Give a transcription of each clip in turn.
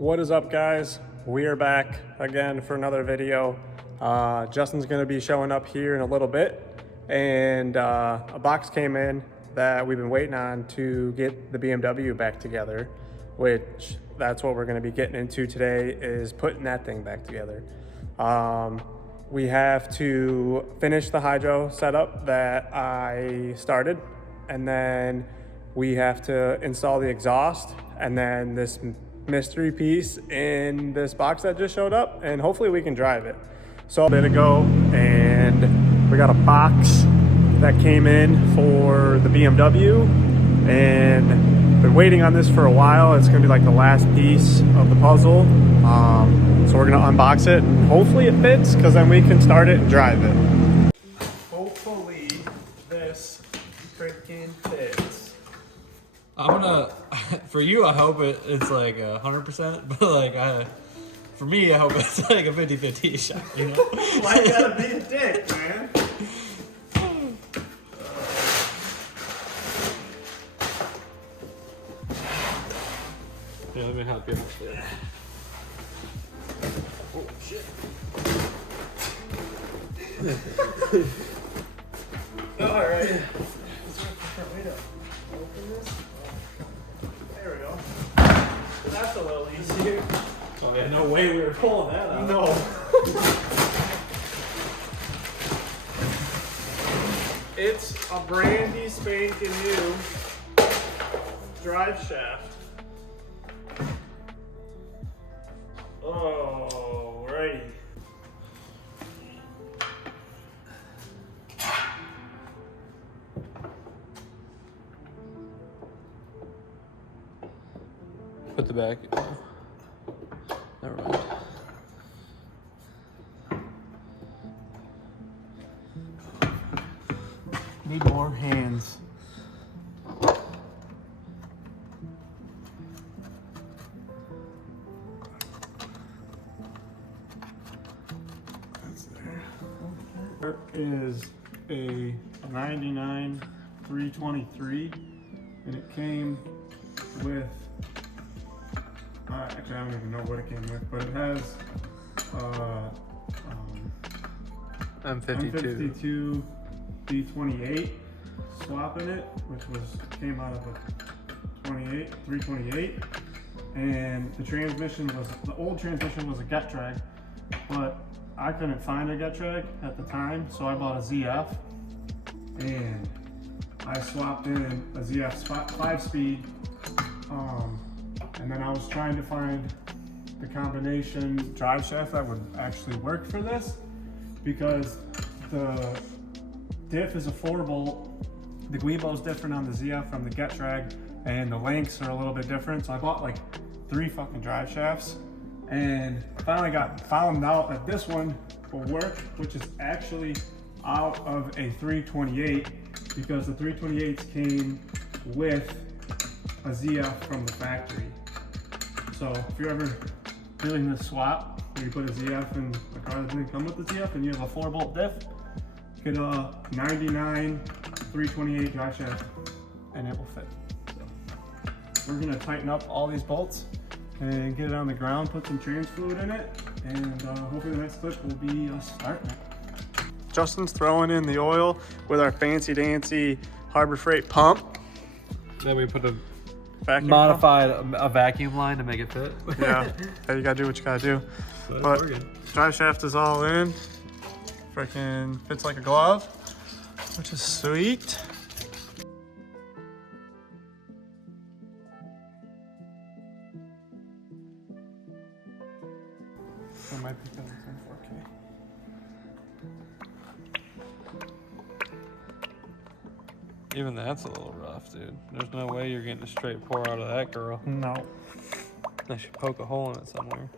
What is up, guys? We are back again for another video. Justin's gonna be showing up here in a little bit, and a box came in that we've been waiting on to get the BMW back together, which that's what we're gonna be getting into today, is putting that thing back together. We have to finish the hydro setup that I started, and then we have to install the exhaust, and then this mystery piece in this box that just showed up, and hopefully we can drive it. So a bit ago, and we got a box that came in for the BMW, and been waiting on this for a while. It's gonna be like the last piece of the puzzle. So we're gonna unbox it, and hopefully it fits, because then we can start it and drive it. Hopefully this freaking fits. I'm gonna, for you, I hope it's like 100%, but like, for me, I hope it's like a 50-50 shot, you know? Why you gotta be a dick, man? Yeah, let me help you. Oh, shit. Alright. There we go. That's a little easier. Oh, yeah, no way we were pulling that out. No. It's a brandy spanking new drive shaft. Oh, righty. Put the back. Never mind. Need more hands. That's there. There is a 99 323, and it came with actually, I don't even know what it came with, but it has M52 B28 swap in it, which came out of a 328, and the old transmission was a gut drag, but I couldn't find a gut drag at the time, so I bought a ZF, and I swapped in a ZF 5-speed. And then I was trying to find the combination drive shaft that would actually work for this, because the diff is a 4-bolt. The Guibo is different on the ZF from the Get Drag, and the lengths are a little bit different. So I bought like 3 fucking drive shafts, and finally found out that this one will work, which is actually out of a 328, because the 328s came with a ZF from the factory. So if you're ever doing this swap, where you put a ZF in a car that didn't come with the ZF, and you have a 4-bolt diff, get a 99 328 drive shaft, and it will fit. So we're gonna tighten up all these bolts and get it on the ground, put some trans fluid in it, and hopefully the next clip will be us starting it. Justin's throwing in the oil with our fancy dancy Harbor Freight pump. Then we put a Modified a vacuum line to make it fit. Yeah, you gotta do what you gotta do. But drive shaft is all in. Freaking fits like a glove, which is sweet. It might be because it's in 4K. Even that's a little rough, dude. There's no way you're getting a straight pour out of that girl. No. I should poke a hole in it somewhere.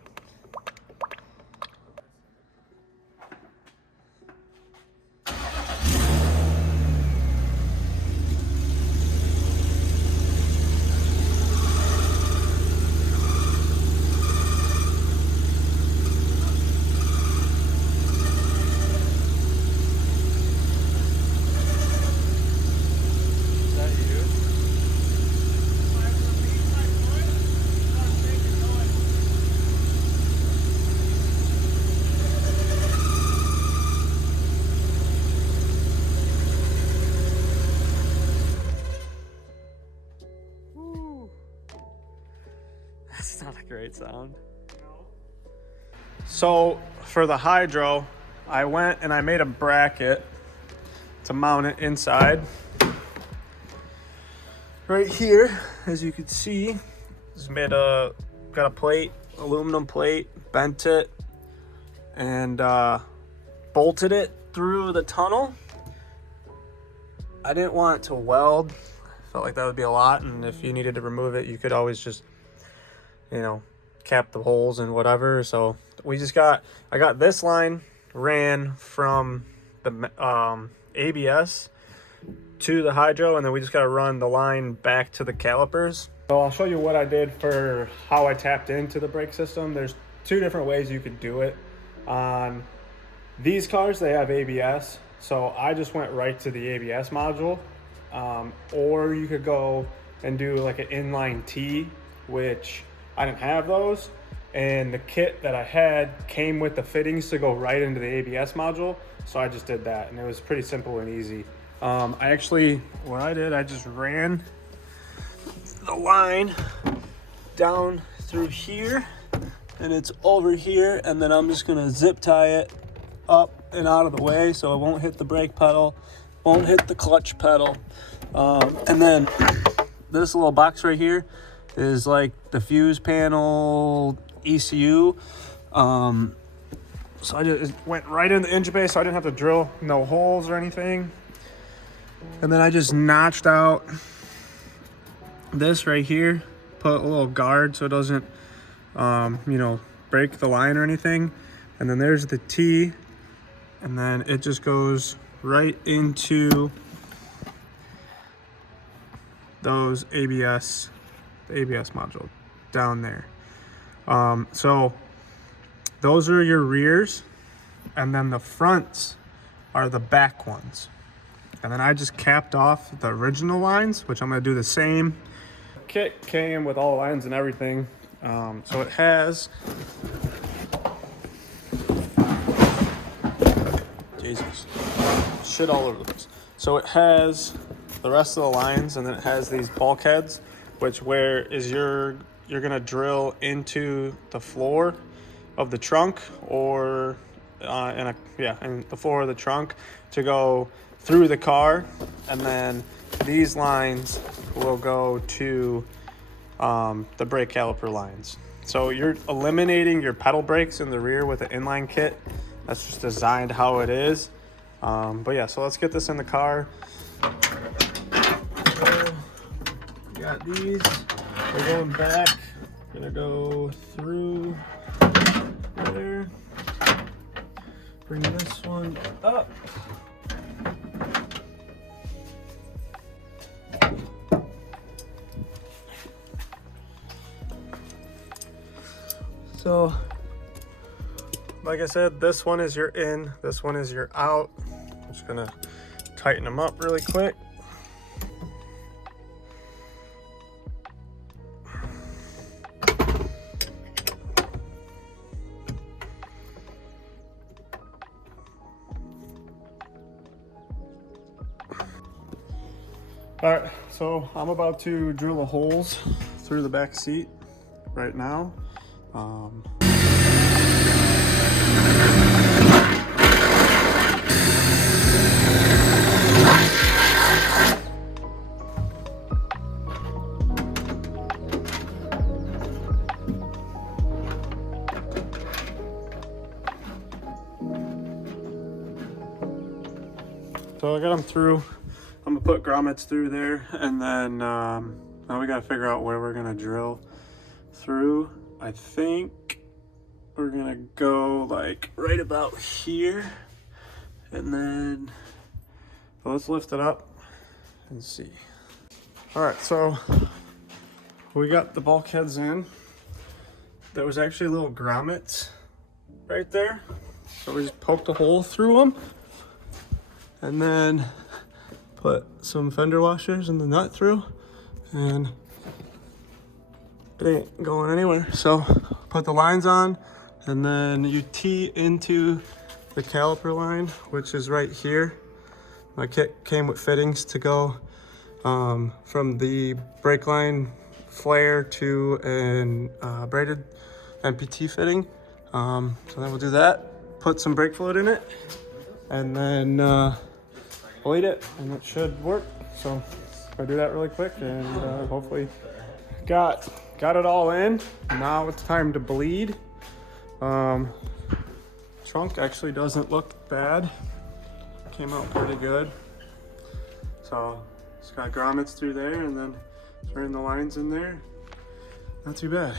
It's not a great sound. So for the hydro, I went and I made a bracket to mount it inside. Right here, as you can see, it's got a plate, aluminum plate, bent it, and bolted it through the tunnel. I didn't want it to weld. Felt like that would be a lot, and if you needed to remove it, you could always just, you know, cap the holes and whatever. So I got this line ran from the ABS to the hydro, and then we just got to run the line back to the calipers. So I'll show you what I did for how I tapped into the brake system. There's two different ways you could do it. On these cars, they have ABS, so I just went right to the ABS module. Or you could go and do like an inline T, which I didn't have those, and the kit that I had came with the fittings to go right into the ABS module, so I just did that, and it was pretty simple and easy. I just ran the line down through here, and it's over here, and then I'm just gonna zip tie it up and out of the way so it won't hit the brake pedal, won't hit the clutch pedal. And then this little box right here is like the fuse panel ECU. So I just went right in the engine bay, so I didn't have to drill no holes or anything. And then I just notched out this right here, put a little guard so it doesn't, you know, break the line or anything. And then there's the T, and then it just goes right into those ABS, the ABS module down there. So those are your rears, and then the fronts are the back ones. And then I just capped off the original lines, which I'm gonna do the same. Kit came with all the lines and everything. So it has, Jesus, shit all over the place. So it has the rest of the lines, and then it has these bulkheads, which you're gonna drill into the floor of the trunk, or in the floor of the trunk to go through the car, and then these lines will go to the brake caliper lines. So you're eliminating your pedal brakes in the rear with the inline kit. That's just designed how it is. But yeah, so let's get this in the car. Got these. We're going back. Gonna go through there. Bring this one up. So, like I said, this one is your in, this one is your out. I'm just gonna tighten them up really quick. All right, so I'm about to drill the holes through the back seat right now. So I got them through. I'm gonna put grommets through there, and then now we gotta figure out where we're gonna drill through. I think we're gonna go like right about here, and then let's lift it up and see. All right, so we got the bulkheads in. There was actually little grommets right there, so we just poked a hole through them, and then put some fender washers in the nut through, and it ain't going anywhere. So put the lines on, and then you tee into the caliper line, which is right here. My kit came with fittings to go from the brake line flare to an braided MPT fitting. So then we'll do that, put some brake fluid in it, and then bleed it, and it should work. So I'll do that really quick, and hopefully got it all in. Now it's time to bleed. Trunk actually doesn't look bad. Came out pretty good. So just got grommets through there, and then turn the lines in there. Not too bad.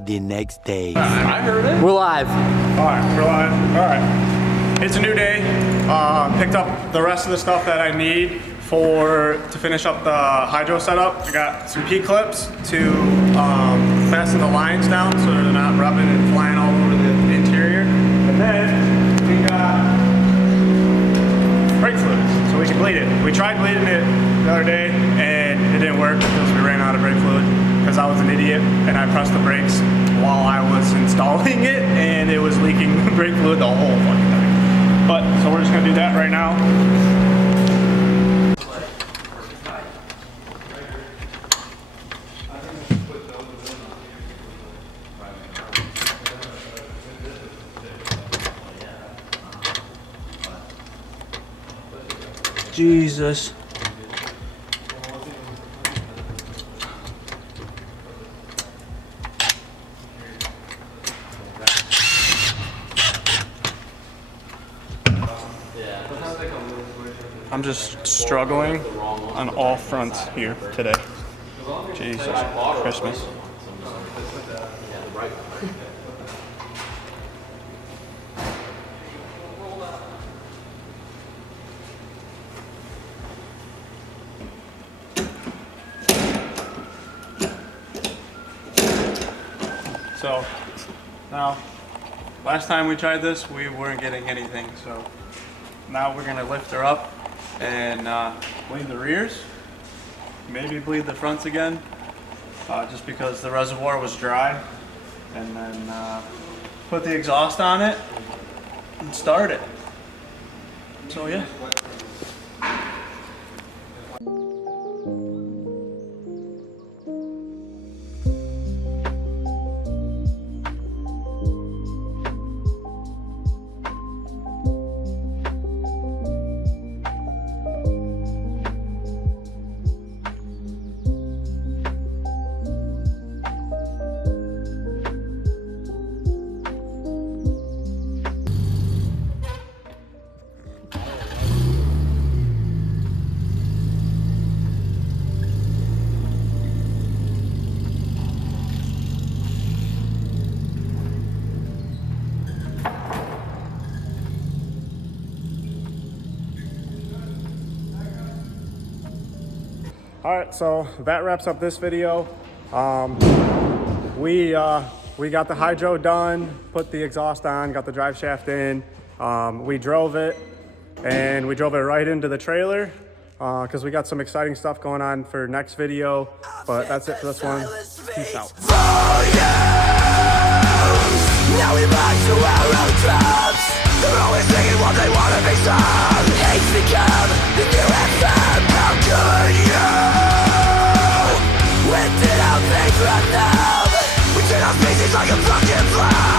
The next day. I heard it. We're live. All right, we're live. All right, it's a new day. Picked up the rest of the stuff that I need to finish up the hydro setup. I got some P-clips to fasten the lines down so they're not rubbing and flying all over the interior. And then we got brake fluid, so we can bleed it. We tried bleeding it the other day and it didn't work because we ran out of brake fluid because I was an idiot and I pressed the brakes while I was installing it and it was leaking brake fluid the whole fucking time. But, so we're just gonna do that right now. Jesus. I'm just struggling on all fronts here today. Jesus Christmas. So now, last time we tried this, we weren't getting anything. So now we're gonna lift her up and bleed the rears, maybe bleed the fronts again, just because the reservoir was dry, and then put the exhaust on it and start it. So yeah. All right, so that wraps up this video. We got the hydro done, put the exhaust on, got the drive shaft in. We drove it, and we drove it right into the trailer because we got some exciting stuff going on for next video. But that's it for this one. Peace out. Now we're back to our own traps. They're always thinking what they want to be some. Hate's become the new FM. How could you? When did our things run out? We turn our species like a fucking fly.